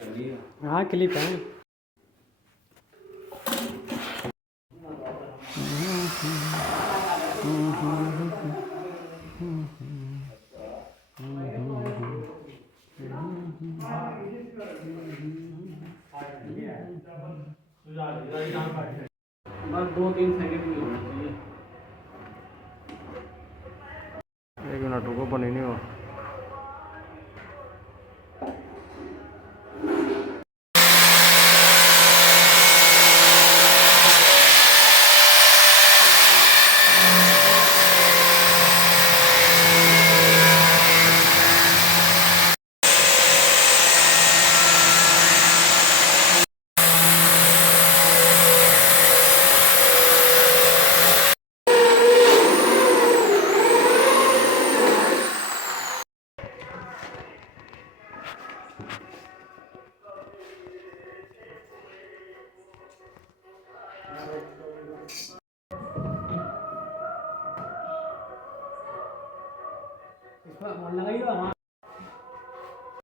हाँ क्लिप है। बस 2-3 सेकंड में होना चाहिए। 1 मिनट रुको, बनी नहीं हो। इसमें लगाइए।